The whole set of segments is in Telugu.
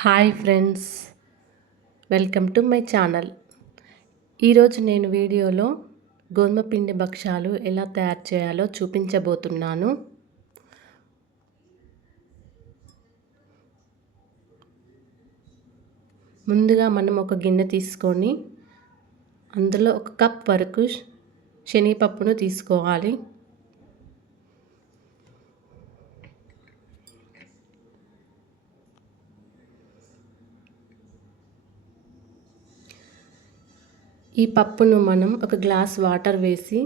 Hi friends, welcome to my channel. ఈరోజు నేను వీడియోలో గోధుమ పిండి భక్షాలు ఎలా తయారు చేయాలో చూపించబోతున్నాను. ముందుగా మనం ఒక గిన్నె తీసుకొని అందులో 1 కప్ వరకు శనగపప్పును తీసుకోవాలి. ఈ పప్పును మనం ఒక గ్లాస్ వాటర్ వేసి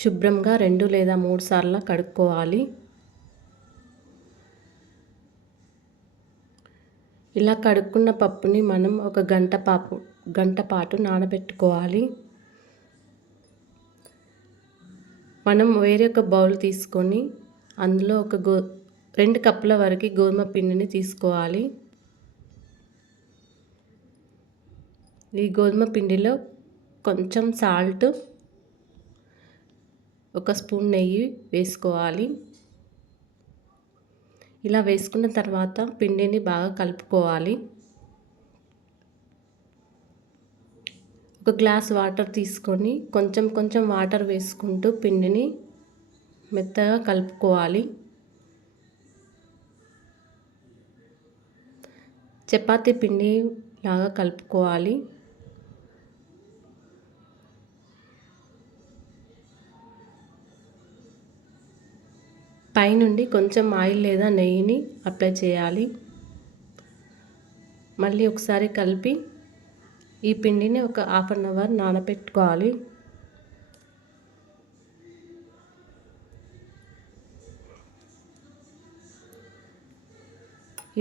శుభ్రంగా 2 లేదా 3 సార్లు కడుక్కోవాలి. ఇలా కడుక్కున్న పప్పుని మనం ఒక గంట పాటు నానబెట్టుకోవాలి. మనం వేరే ఒక బౌల్ తీసుకొని అందులో 2 కప్పుల వరకు గోధుమ పిండిని తీసుకోవాలి. ఈ గోధుమ పిండిలో కొంచెం సాల్ట్, 1 స్పూన్ నెయ్యి వేసుకోవాలి. ఇలా వేసుకున్న తర్వాత పిండిని బాగా కలుపుకోవాలి. 1 గ్లాస్ వాటర్ తీసుకొని కొంచెం వాటర్ వేసుకుంటూ పిండిని మెత్తగా కలుపుకోవాలి. చపాతీ పిండి లాగా కలుపుకోవాలి. పైనుండి కొంచెం ఆయిల్ లేదా నెయ్యిని అప్లై చేయాలి. మళ్ళీ ఒకసారి కలిపి ఈ పిండిని ఒక ½ అన్ అవర్ నానబెట్టుకోవాలి.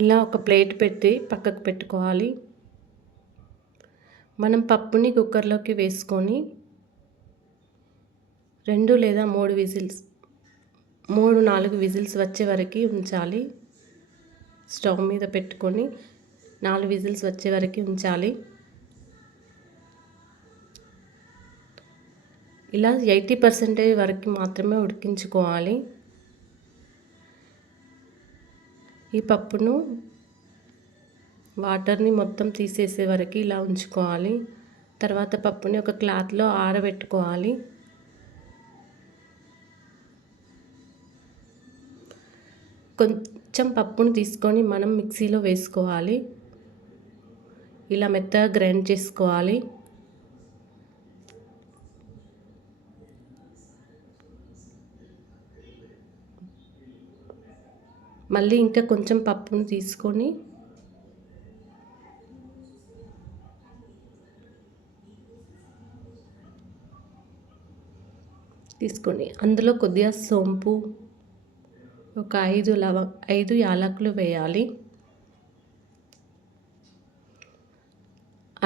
ఇలా ఒక ప్లేట్ పెట్టి పక్కకు పెట్టుకోవాలి. మనం పప్పుని కుక్కర్లోకి వేసుకొని 2 లేదా 3-4 విజిల్స్ వచ్చే వరకు ఉంచాలి. స్టవ్ మీద పెట్టుకొని 4 విజిల్స్ వచ్చే వరకు ఉంచాలి. ఇలా 80% వరకు మాత్రమే ఉడికించుకోవాలి. ఈ పప్పును వాటర్ని మొత్తం తీసేసే వరకు ఇలా ఉంచుకోవాలి. తర్వాత పప్పుని ఒక క్లాత్లో ఆరబెట్టుకోవాలి. కొంచెం పప్పును తీసుకొని మనం మిక్సీలో వేసుకోవాలి. ఇలా మెత్తగా గ్రైండ్ చేసుకోవాలి. మళ్ళీ ఇంకా కొంచెం పప్పును తీసుకొని అందులో కొద్దిగా సోంపు, ఒక 5 యాలకులు వేయాలి.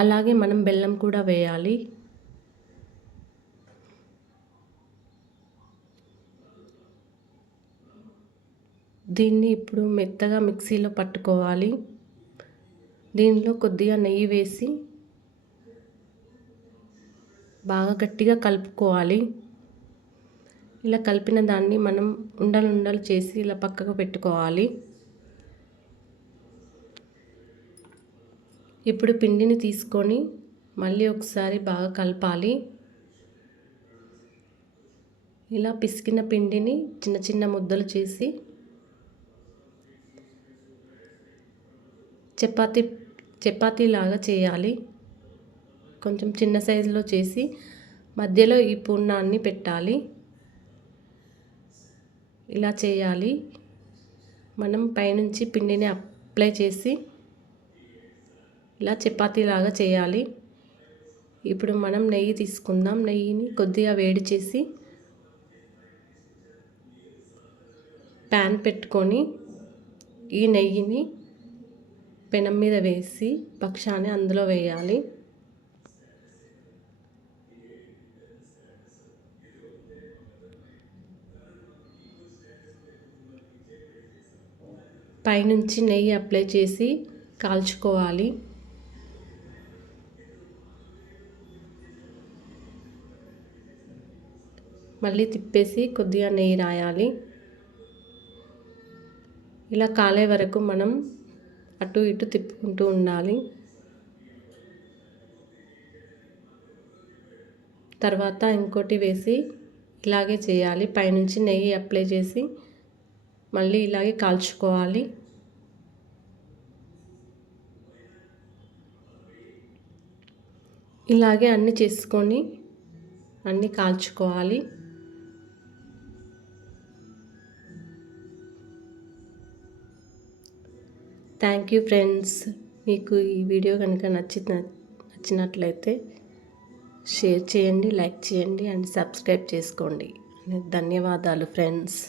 అలాగే మనం బెల్లం కూడా వేయాలి. దీన్ని ఇప్పుడు మెత్తగా మిక్సీలో పట్టుకోవాలి. దీనిలో కొద్దిగా నెయ్యి వేసి బాగా గట్టిగా కలుపుకోవాలి. ఇలా కలిపిన దాన్ని మనం ఉండలు చేసి ఇలా పక్కకు పెట్టుకోవాలి. ఇప్పుడు పిండిని తీసుకొని మళ్ళీ ఒకసారి బాగా కలపాలి. ఇలా పిసికిన పిండిని చిన్న ముద్దలు చేసి చపాతీ లాగా చేయాలి. కొంచెం చిన్న సైజులో చేసి మధ్యలో ఈ పూర్ణాన్ని పెట్టాలి. ఇలా చేయాలి. మనం పైనుంచి పిండిని అప్లై చేసి ఇలా చపాతీ లాగా చేయాలి. ఇప్పుడు మనం నెయ్యి తీసుకుందాం. నెయ్యిని కొద్దిగా వేడి చేసి ప్యాన్ పెట్టుకొని ఈ నెయ్యిని పెనం మీద వేసి భక్షాన్ని అందులో వేయాలి. పైనుంచి నెయ్యి అప్లై చేసి కాల్చుకోవాలి. మళ్ళీ తిప్పేసి కొద్దిగా నెయ్యి రాయాలి. ఇలా కాలే వరకు మనం అటు ఇటు తిప్పుకుంటూ ఉండాలి. తర్వాత ఇంకోటి వేసి ఇలాగే చేయాలి. పైనుంచి నెయ్యి అప్లై చేసి మళ్ళీ ఇలాగే కాల్చుకోవాలి. ఇలాగే అన్నీ చేసుకొని అన్నీ కాల్చుకోవాలి. Thank you friends. మీకు ఈ వీడియో కనుక నచ్చినట్లయితే షేర్ చేయండి, లైక్ చేయండి అండ్ సబ్స్క్రైబ్ చేసుకోండి. ధన్యవాదాలు ఫ్రెండ్స్.